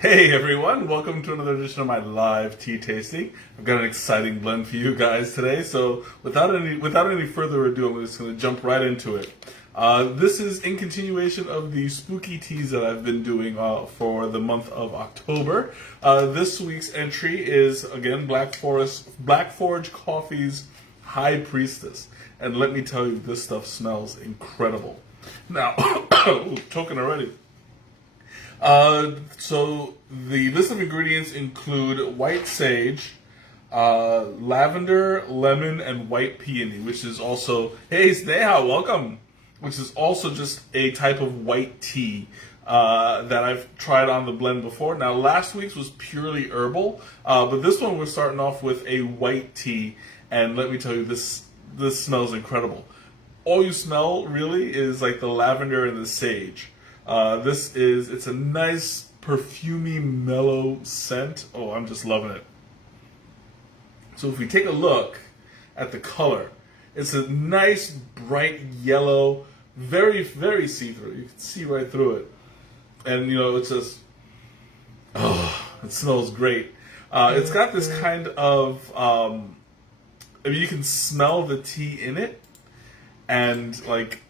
Hey everyone, welcome to another edition of my live tea tasting. I've got an exciting blend for you guys today, so without any further ado, I'm just going to jump right into it. This is in continuation of the spooky teas that I've been doing for the month of October. This week's entry is again Black Forge Coffee's High Priestess, and let me tell you, this stuff smells incredible. Now, choking already. So the list of ingredients include white sage, lavender, lemon, and white peony, which is also, hey Sneha, welcome, which is also just a type of white tea that I've tried on the blend before. Now last week's was purely herbal, but this one we're starting off with a white tea, and let me tell you, this smells incredible. All you smell really is like the lavender and the sage. It's a nice, perfumey, mellow scent. Oh, I'm just loving it. So if we take a look at the color, it's a nice, bright yellow, very, very see-through. You can see right through it. And, you know, it's just, it smells great. It's got this kind of, you can smell the tea in it, and, like,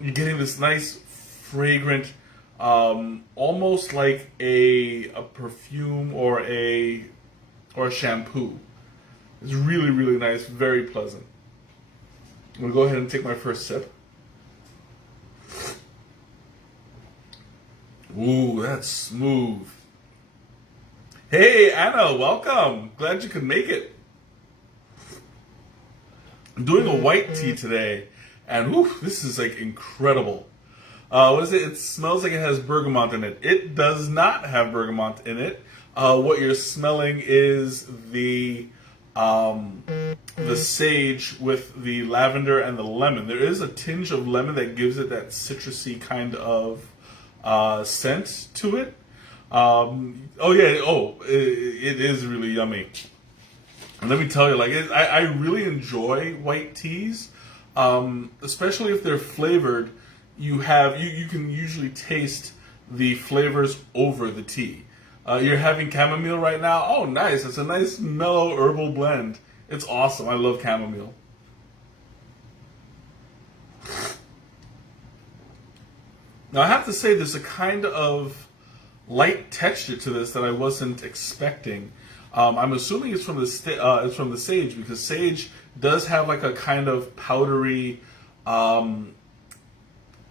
you're getting this nice, fragrant, almost like a perfume or a shampoo. It's really, really nice, very pleasant. I'm gonna go ahead and take my first sip. Ooh, that's smooth. Hey Anna, welcome. Glad you could make it. I'm doing a white tea today, and this is like incredible. What is it? It smells like it has bergamot in it. It does not have bergamot in it. What you're smelling is the sage with the lavender and the lemon. There is a tinge of lemon that gives it that citrusy kind of scent to it. It is really yummy. And let me tell you, like, I really enjoy white teas, especially if they're flavored. You can usually taste the flavors over the tea. You're having chamomile right now. Oh, nice! It's a nice mellow herbal blend. It's awesome. I love chamomile. Now I have to say, there's a kind of light texture to this that I wasn't expecting. I'm assuming it's from the sage, because sage does have like a kind of powdery.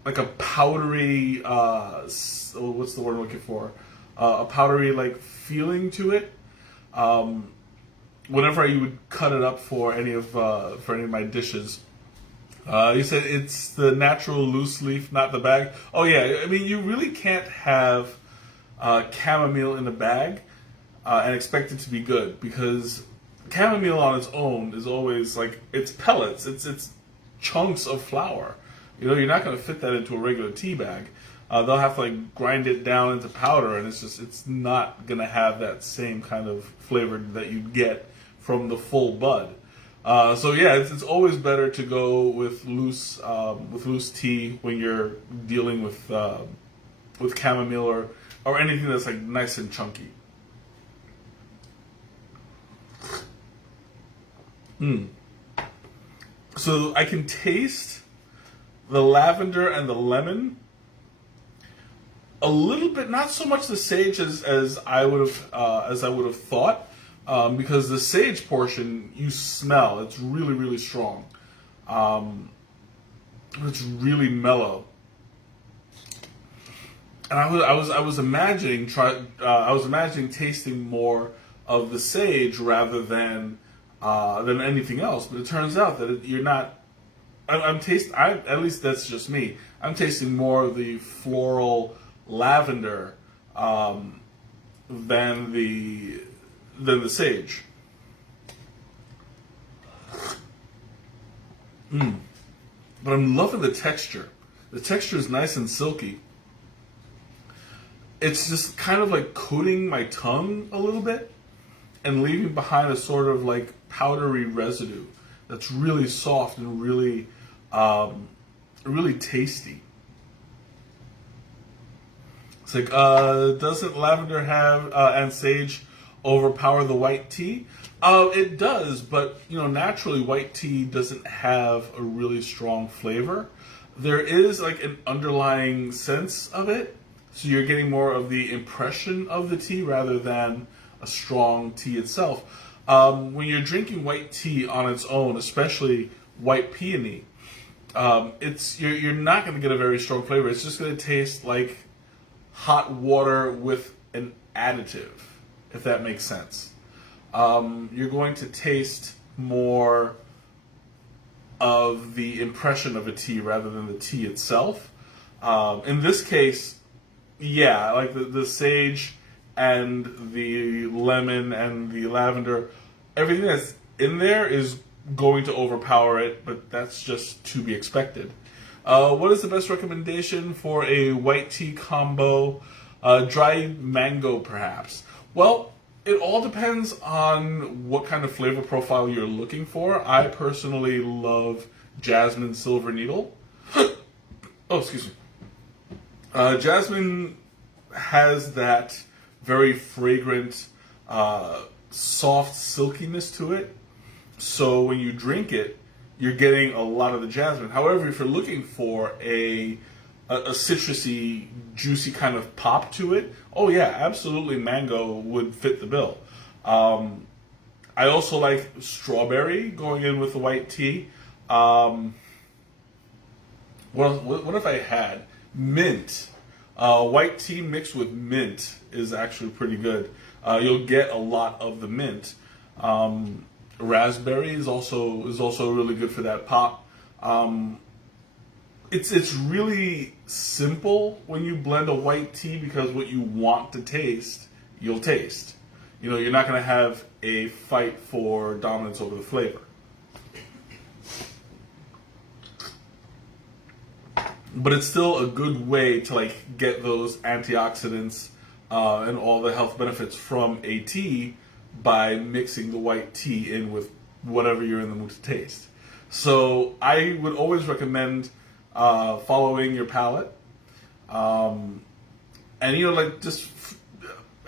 Like a powdery, what's the word I'm looking for? A powdery like feeling to it. Whenever you would cut it up for any of my dishes, you said it's the natural loose leaf, not the bag. Oh yeah, I mean, you really can't have chamomile in a bag and expect it to be good, because chamomile on its own is always like, it's pellets, it's chunks of flour. You know, you're not going to fit that into a regular tea bag. They'll have to like grind it down into powder, and it's not going to have that same kind of flavor that you get from the full bud. So yeah, it's always better to go with loose tea when you're dealing with chamomile or anything that's like nice and chunky. So I can taste the lavender and the lemon, a little bit, not so much the sage as I would have thought, because the sage portion you smell, it's really, really strong. It's really mellow, and I was imagining tasting more of the sage rather than anything else, but it turns out that you're not. At least that's just me. I'm tasting more of the floral lavender than the sage. But I'm loving the texture. The texture is nice and silky. It's just kind of like coating my tongue a little bit and leaving behind a sort of like powdery residue that's really soft and really really tasty. It's like, doesn't lavender have and sage overpower the white tea? It does, but naturally white tea doesn't have a really strong flavor. There is like an underlying sense of it, so you're getting more of the impression of the tea rather than a strong tea itself. When you're drinking white tea on its own, especially white peony, you're not going to get a very strong flavor. It's just going to taste like hot water with an additive, if that makes sense. You're going to taste more of the impression of a tea rather than the tea itself. In this case, yeah, like the sage and the lemon and the lavender, everything that's in there is going to overpower it, but that's just to be expected. What is the best recommendation for a white tea combo? Dry mango, perhaps. Well, it all depends on what kind of flavor profile you're looking for. I personally love jasmine silver needle. Oh, excuse me. Jasmine has that very fragrant, soft silkiness to it. So when you drink it, you're getting a lot of the jasmine. However, if you're looking for a citrusy, juicy kind of pop to it, oh yeah, absolutely mango would fit the bill. I also like strawberry going in with the white tea. What if I had mint? White tea mixed with mint is actually pretty good. You'll get a lot of the mint. Raspberry is also really good for that pop. It's really simple when you blend a white tea because what you want to taste, you'll taste. You're not going to have a fight for dominance over the flavor. But it's still a good way to get those antioxidants and all the health benefits from a tea by mixing the white tea in with whatever you're in the mood to taste. So I would always recommend following your palate, and just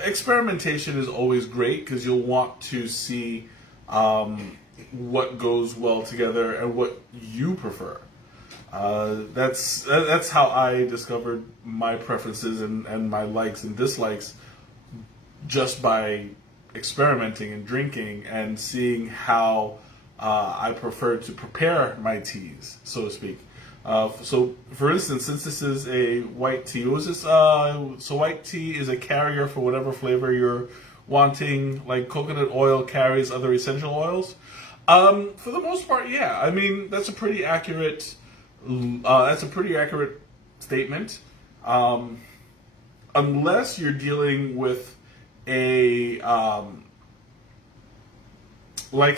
experimentation is always great because you'll want to see what goes well together and what you prefer. That's how I discovered my preferences and my likes and dislikes, just by experimenting and drinking and seeing how I prefer to prepare my teas, so to speak. So, for instance, since this is a white tea, what was this? So white tea is a carrier for whatever flavor you're wanting, like coconut oil carries other essential oils. For the most part, yeah. I mean, that's a pretty accurate statement. Unless you're dealing with what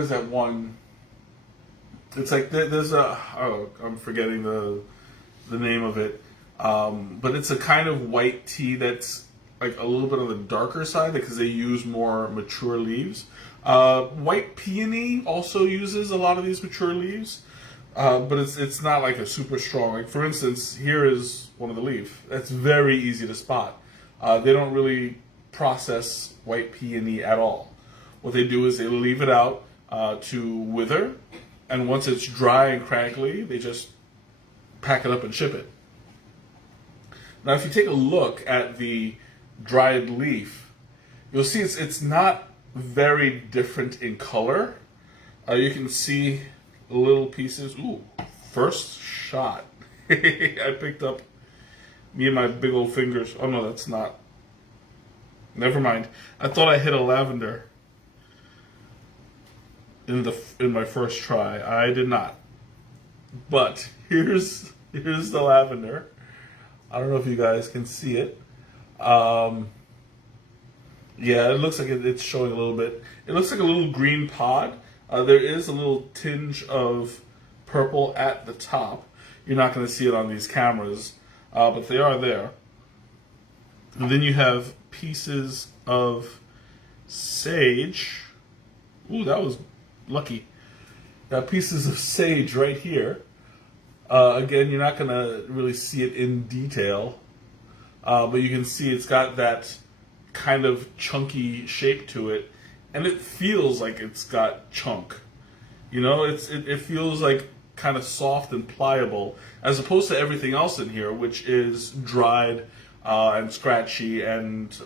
is that one? It's like there's I'm forgetting the name of it, but it's a kind of white tea that's like a little bit on the darker side because they use more mature leaves. White peony also uses a lot of these mature leaves, but it's not like a super strong. Like for instance, here is one of the leaf. That's very easy to spot. They don't really process white peony at all. What they do is they leave it out to wither, and once it's dry and crackly, they just pack it up and ship it. Now, if you take a look at the dried leaf, you'll see it's not very different in color. You can see little pieces. Ooh, first shot. I picked up me and my big old fingers. Oh no, that's not. Never mind. I thought I hit a lavender in my first try. I did not. But here's the lavender. I don't know if you guys can see it. Yeah, it looks like it's showing a little bit. It looks like a little green pod. There is a little tinge of purple at the top. You're not going to see it on these cameras, but they are there. And then you have pieces of sage. Ooh, that was lucky. Got pieces of sage right here. Again, you're not gonna really see it in detail, but you can see it's got that kind of chunky shape to it, and it feels like it's got chunk. It feels like kind of soft and pliable, as opposed to everything else in here, which is dried and scratchy and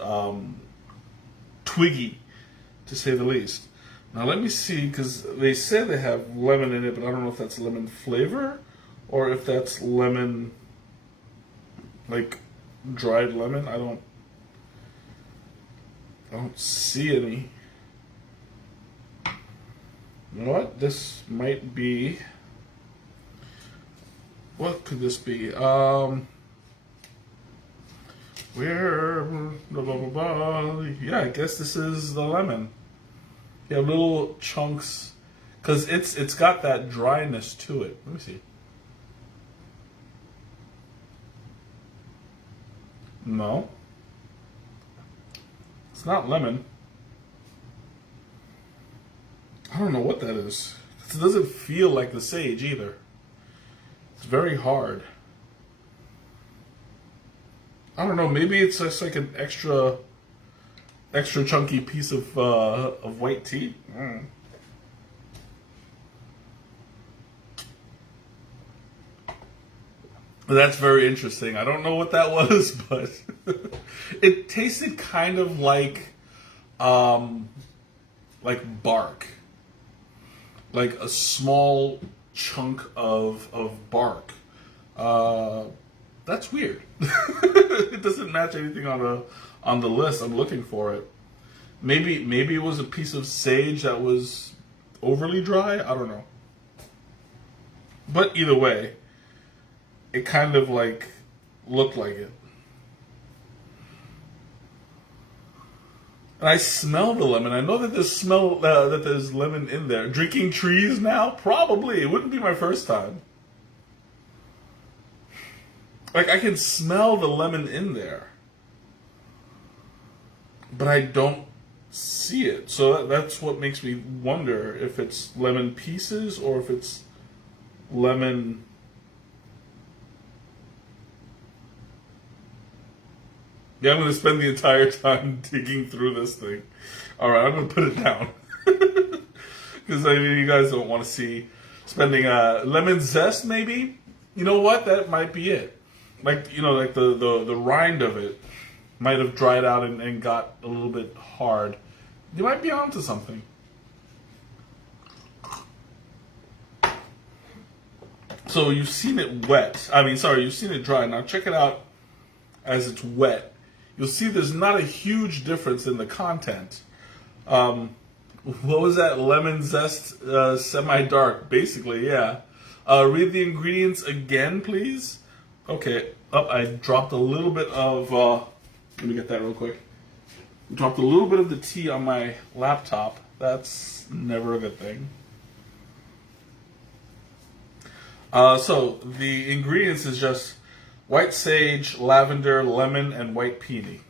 twiggy, to say the least. Now let me see, because they say they have lemon in it, but I don't know if that's lemon flavor or if that's lemon, like dried lemon. I don't see any. You know what? This might be. What could this be? Where? Blah, blah, blah, blah. Yeah, I guess this is the lemon. Yeah, little chunks, because it's got that dryness to it. Let me see. No, it's not lemon. I don't know what that is. It doesn't feel like the sage either. It's very hard. I don't know. Maybe it's just like an extra chunky piece of white tea. That's very interesting. I don't know what that was, but it tasted kind of like bark, like a small chunk of bark. That's weird. It doesn't match anything on the list. I'm looking for it. Maybe it was a piece of sage that was overly dry. I don't know. But either way, it kind of like looked like it. And I smell the lemon. I know that there's lemon in there. Drinking trees now? Probably. It wouldn't be my first time. Like, I can smell the lemon in there, but I don't see it. So that's what makes me wonder if it's lemon pieces or if it's lemon. Yeah, I'm going to spend the entire time digging through this thing. All right, I'm going to put it down. Because, I mean, you guys don't want to see spending lemon zest, maybe? You know what? That might be it. Like, like the rind of it might have dried out and got a little bit hard. You might be onto something. So you've seen it wet. You've seen it dry. Now check it out as it's wet. You'll see there's not a huge difference in the content. What was that? Lemon zest, semi-dark, basically, yeah. Read the ingredients again, please. Okay. Oh, I dropped a little bit of, let me get that real quick. Dropped a little bit of the tea on my laptop. That's never a good thing. So the ingredients is just white sage, lavender, lemon, and white peony.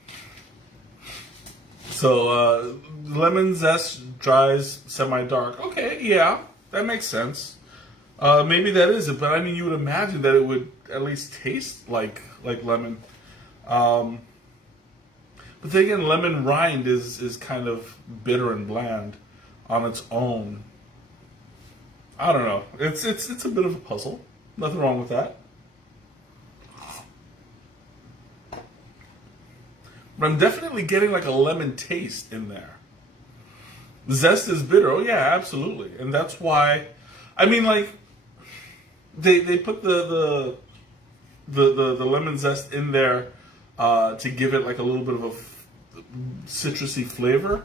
So lemon zest dries semi-dark. Okay, yeah, that makes sense. Maybe that is it, but I mean, you would imagine that it would at least taste like lemon. But then again, lemon rind is kind of bitter and bland on its own. I don't know. It's a bit of a puzzle. Nothing wrong with that. But I'm definitely getting like a lemon taste in there. Zest is bitter. Oh yeah, absolutely. And that's why, I mean, like, they put the lemon zest in there to give it like a little bit of a citrusy flavor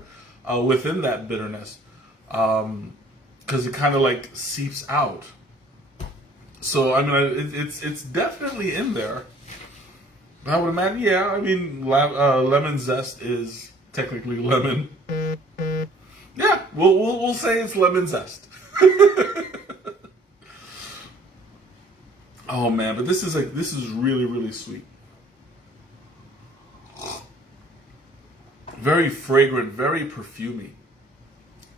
within that bitterness, because it kind of like seeps out. So I mean, it's definitely in there. I would imagine, yeah. I mean, lemon zest is technically lemon. Yeah, we'll say it's lemon zest. Oh man, but this is really, really sweet. Very fragrant, very perfumey.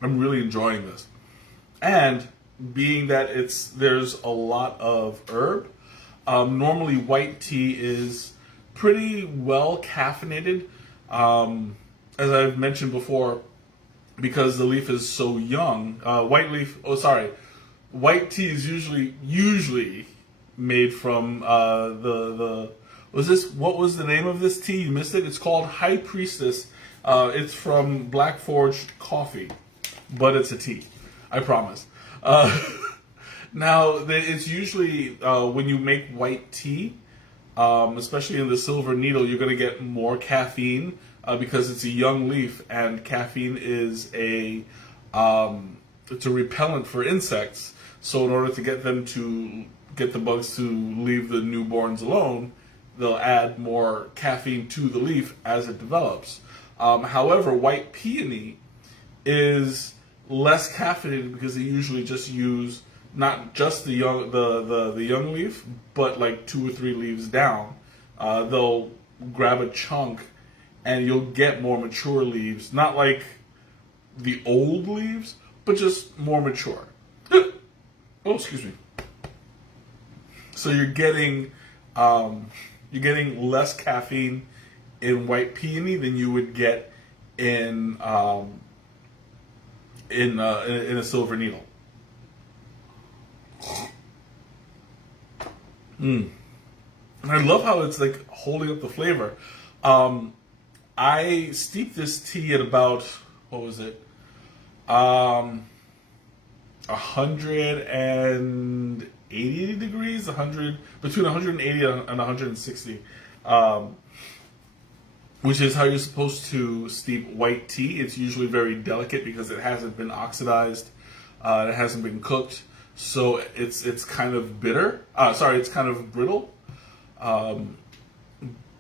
I'm really enjoying this. And being that there's a lot of herb. Normally, white tea is pretty well caffeinated. As I've mentioned before, because the leaf is so young, white tea is usually made from what was the name of this tea? You missed it. It's called High Priestess. It's from Black Forge coffee, but it's a tea. I promise. Now, it's usually when you make white tea, especially in the silver needle, you're going to get more caffeine because it's a young leaf, and caffeine is it's a repellent for insects. So in order to get the bugs to leave the newborns alone, they'll add more caffeine to the leaf as it develops. However, white peony is less caffeinated because they usually just use not just the young leaf, but like 2 or 3 leaves down. They'll grab a chunk, and you'll get more mature leaves, not like the old leaves, but just more mature. Oh, excuse me. So you're getting less caffeine in white peony than you would get in a silver needle. And I love how it's like holding up the flavor. I steeped this tea at about, what was it? 180 degrees, between 180 and 160, which is how you're supposed to steep white tea. It's usually very delicate because it hasn't been oxidized, it hasn't been cooked, so it's kind of bitter. It's kind of brittle.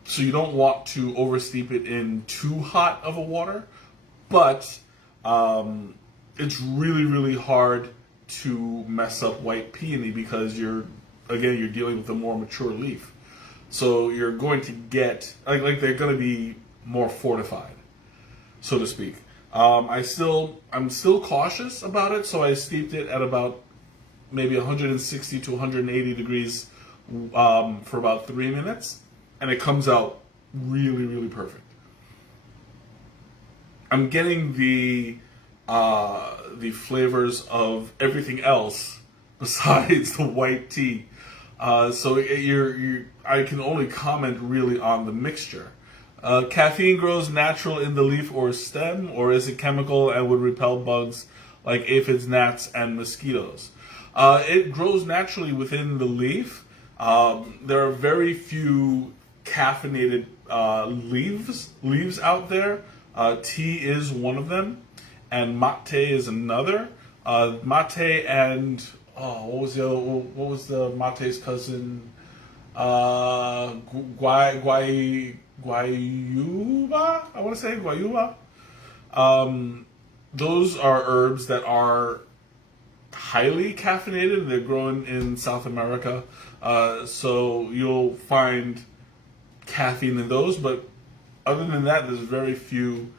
So you don't want to oversteep it in too hot of a water, but it's really, really hard to mess up white peony because you're dealing with a more mature leaf. So you're going to get like they're going to be more fortified, so to speak. I'm still cautious about it, so I steeped it at about maybe 160 to 180 degrees for about 3 minutes, and it comes out really, really perfect. I'm getting the flavors of everything else besides the white tea. So I can only comment really on the mixture. Caffeine grows natural in the leaf or stem, or is it chemical and would repel bugs like aphids, gnats, and mosquitoes? It grows naturally within the leaf. There are very few caffeinated leaves out there. Tea is one of them, and mate is another. Mate and what was the mate's cousin? Guayuba. I want to say guayuba. Those are herbs that are highly caffeinated. They're grown in South America, so you'll find caffeine in those. But other than that, there's very few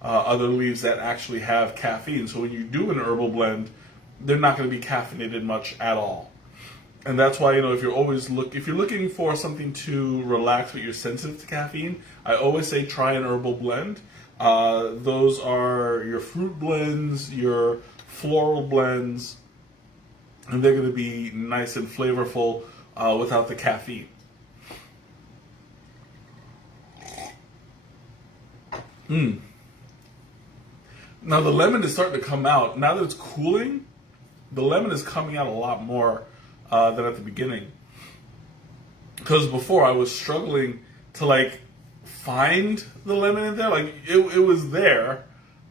other leaves that actually have caffeine. So when you do an herbal blend, they're not going to be caffeinated much at all. And that's why, if you're looking for something to relax but you're sensitive to caffeine, I always say try an herbal blend. Those are your fruit blends, your floral blends, and they're going to be nice and flavorful without the caffeine. Now the lemon is starting to come out. Now that it's cooling, the lemon is coming out a lot more than at the beginning. Because before I was struggling to find the lemon in there. It was there,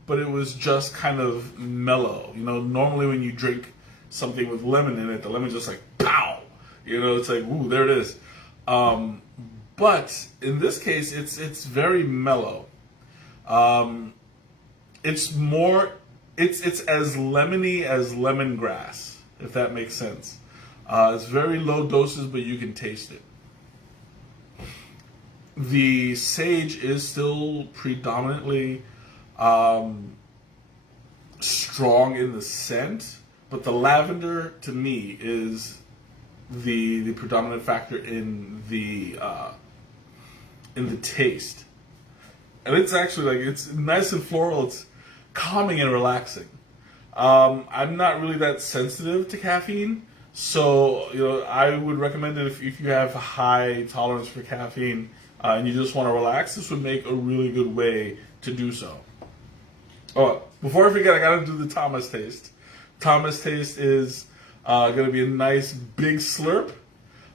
but it was just kind of mellow. Normally when you drink something with lemon in it, the lemon's just like pow. It's like, ooh, there it is. But in this case, it's very mellow. It's as lemony as lemongrass, if that makes sense. It's very low doses, but you can taste it. The sage is still predominantly strong in the scent, But the lavender to me is the predominant factor in the taste, and it's actually like it's nice and floral. It's calming and relaxing. I'm not really that sensitive to caffeine, so I would recommend it if you have a high tolerance for caffeine and you just want to relax. This would make a really good way to do so. Oh, before I forget, I gotta do the Thomas taste. Thomas taste is going to be a nice big slurp.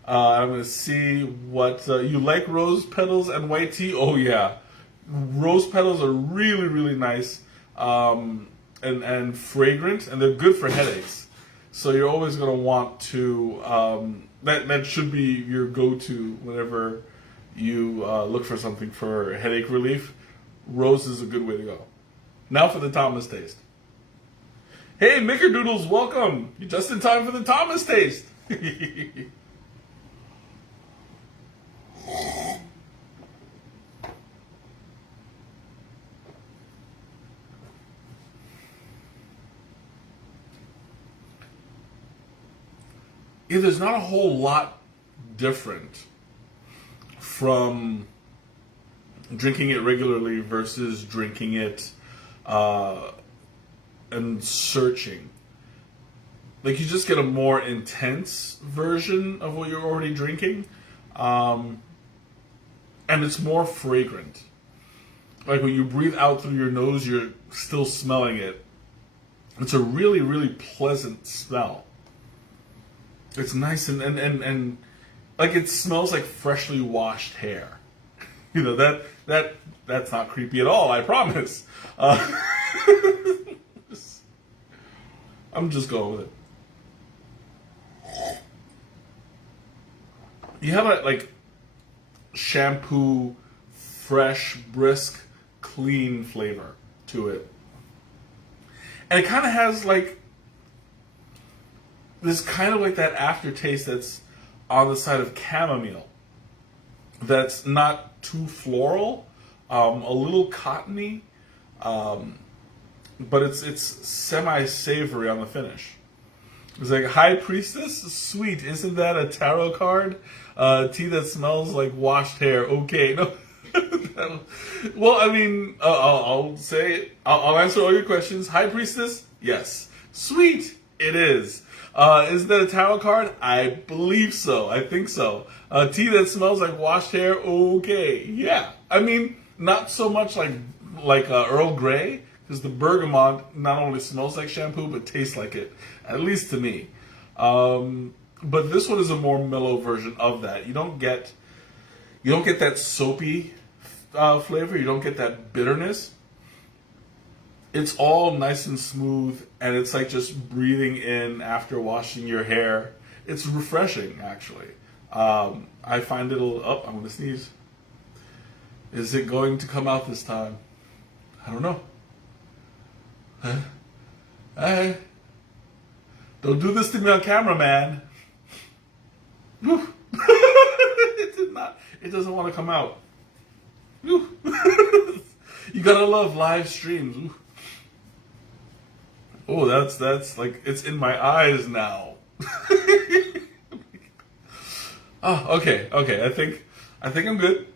I'm going to see what you like. Rose petals and white tea. Oh yeah, rose petals are really, really nice and fragrant, and they're good for headaches. So you're always going to want to. That should be your go-to whenever you look for something for headache relief. Rose is a good way to go. Now for the Thomas taste. Hey, Mickerdoodles, welcome! You're just in time for the Thomas taste. Yeah, there's not a whole lot different from drinking it regularly versus drinking it and searching. Like, you just get a more intense version of what you're already drinking, and it's more fragrant. Like, when you breathe out through your nose, you're still smelling it. It's a really, really pleasant smell. It's nice and like, it smells like freshly washed hair. That's not creepy at all, I promise. I'm just going with it. You have a like shampoo, fresh, brisk, clean flavor to it, and it kind of has like this kind of like that aftertaste that's on the side of chamomile. That's not too floral, a little cottony, but it's semi-savory on the finish. It's like, High Priestess? Sweet, isn't that a tarot card? Tea that smells like washed hair. Okay, no. Well, I mean, I'll say it. I'll answer all your questions. High Priestess? Yes. Sweet, it is. Is that a tarot card? I believe so. I think so. Tea that smells like washed hair? Okay, yeah. I mean, not so much like Earl Grey, because the bergamot not only smells like shampoo but tastes like it, at least to me. But this one is a more mellow version of that. You don't get that soapy flavor. You don't get that bitterness. It's all nice and smooth, and it's like just breathing in after washing your hair. It's refreshing, actually. I find it a little... Oh, I'm going to sneeze. Is it going to come out this time? I don't know. Hey. Don't do this to me on camera, man. It did not. It doesn't want to come out. You gotta love live streams. Ooh. Oh, that's like, it's in my eyes now. Oh, okay. I think I'm good.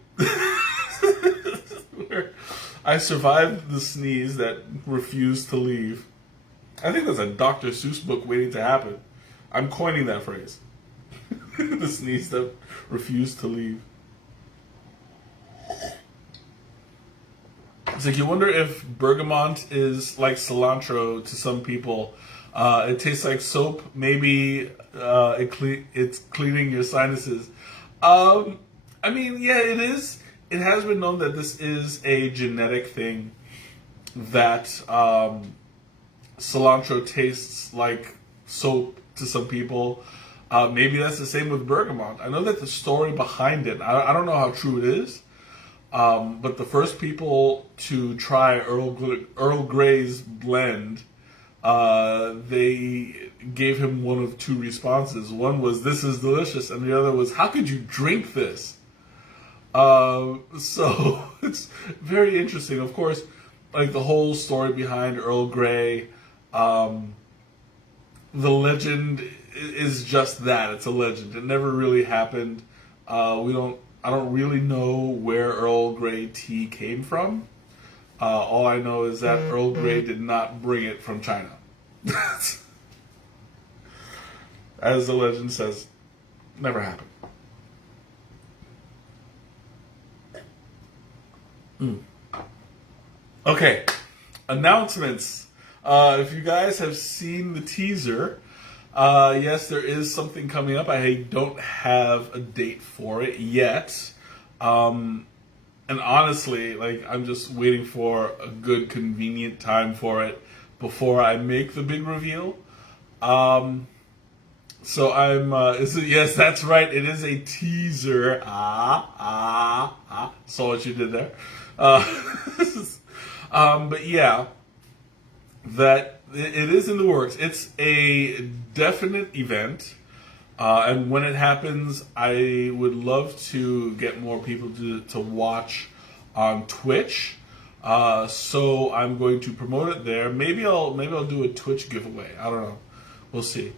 I survived the sneeze that refused to leave. I think that's a Dr. Seuss book waiting to happen. I'm coining that phrase. The sneeze that refused to leave. It's like, you wonder if bergamot is like cilantro to some people. It tastes like soap. Maybe it's cleaning your sinuses. I mean, yeah, it is. It has been known that this is a genetic thing, that cilantro tastes like soap to some people. Maybe that's the same with bergamot. I know that the story behind it, I don't know how true it is, but the first people to try Earl Grey's blend, they gave him one of two responses. One was, "This is delicious," and the other was, "How could you drink this?" So it's very interesting. Of course, like, the whole story behind Earl Grey the legend is just that. It's a legend. It never really happened. I don't really know where Earl Grey tea came from. All I know is that Earl Grey did not bring it from China. As the legend says, never happened. Okay, announcements. If you guys have seen the teaser, yes, there is something coming up. I don't have a date for it yet. And honestly, like, I'm just waiting for a good, convenient time for it before I make the big reveal. So I'm, yes, that's right. It is a teaser. Saw what you did there. But yeah, that it is in the works. It's a definite event. And when it happens, I would love to get more people to watch on Twitch. So I'm going to promote it there. Maybe I'll do a Twitch giveaway. I don't know. We'll see.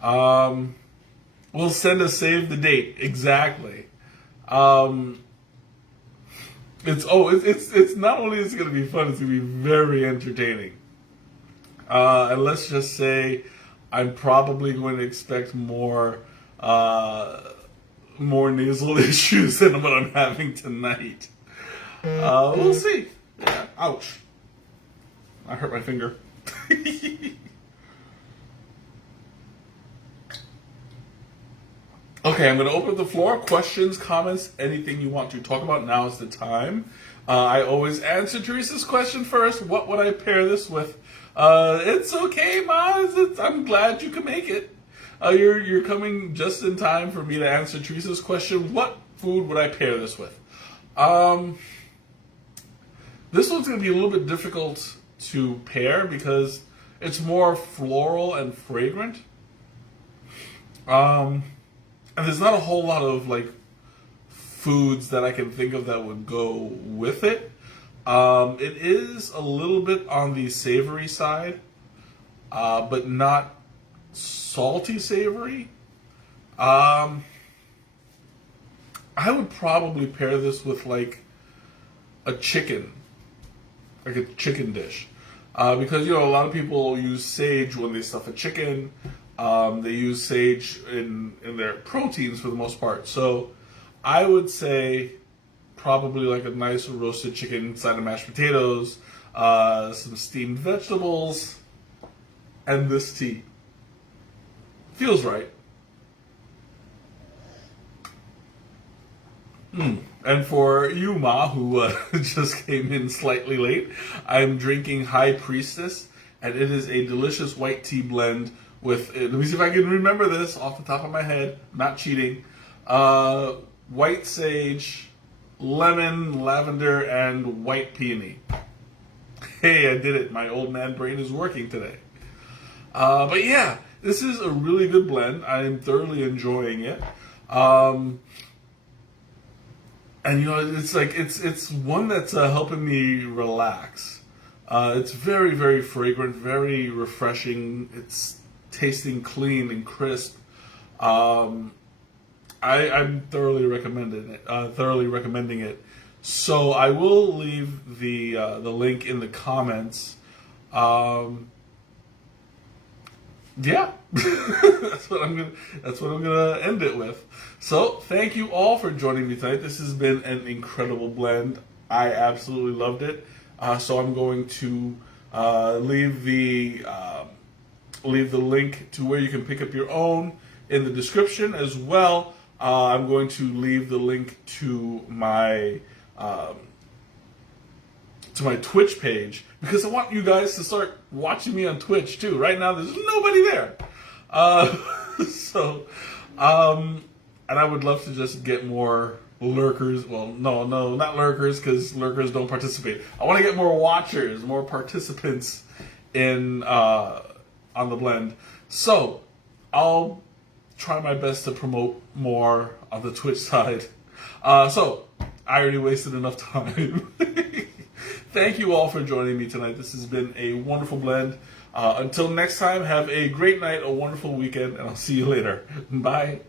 We'll send a save the date. Exactly. It's not only is it going to be fun, it's going to be very entertaining. And let's just say I'm probably going to expect more nasal issues than what I'm having tonight. We'll see. Yeah, ouch. I hurt my finger. Okay, I'm going to open the floor. Questions, comments, anything you want to talk about, now is the time. I always answer Teresa's question first. What would I pair this with? It's okay, Ma. I'm glad you can make it. You're coming just in time for me to answer Teresa's question. What food would I pair this with? This one's going to be a little bit difficult to pair because it's more floral and fragrant. And there's not a whole lot of like foods that I can think of that would go with it. It is a little bit on the savory side, but not salty savory. I would probably pair this with like a chicken dish. Because, a lot of people use sage when they stuff a chicken. They use sage in their proteins for the most part. So I would say probably like a nice roasted chicken side of mashed potatoes, some steamed vegetables, and this tea. Feels right. And for you, Ma, who just came in slightly late, I'm drinking High Priestess, and it is a delicious white tea blend with, let me see if I can remember this off the top of my head, not cheating, white sage, lemon, lavender, and white peony. Hey, I did it. My old man brain is working today. But yeah, this is a really good blend. I am thoroughly enjoying it. And it's like it's one that's helping me relax. It's very, very fragrant, very refreshing. It's tasting clean and crisp. I'm thoroughly recommending it. So I will leave the link in the comments. Yeah, that's what I'm gonna end it with. So thank you all for joining me tonight. This has been an incredible blend. I absolutely loved it. So I'm going to leave the link to where you can pick up your own in the description as well. I'm going to leave the link to my Twitch page because I want you guys to start watching me on Twitch too. Right now, there's nobody there. And I would love to just get more lurkers. Well, no, not lurkers, because lurkers don't participate. I want to get more watchers, more participants in on the blend. So I'll try my best to promote more on the Twitch side. So I already wasted enough time. Thank you all for joining me tonight. This has been a wonderful blend. Until next time, have a great night, a wonderful weekend, and I'll see you later. Bye.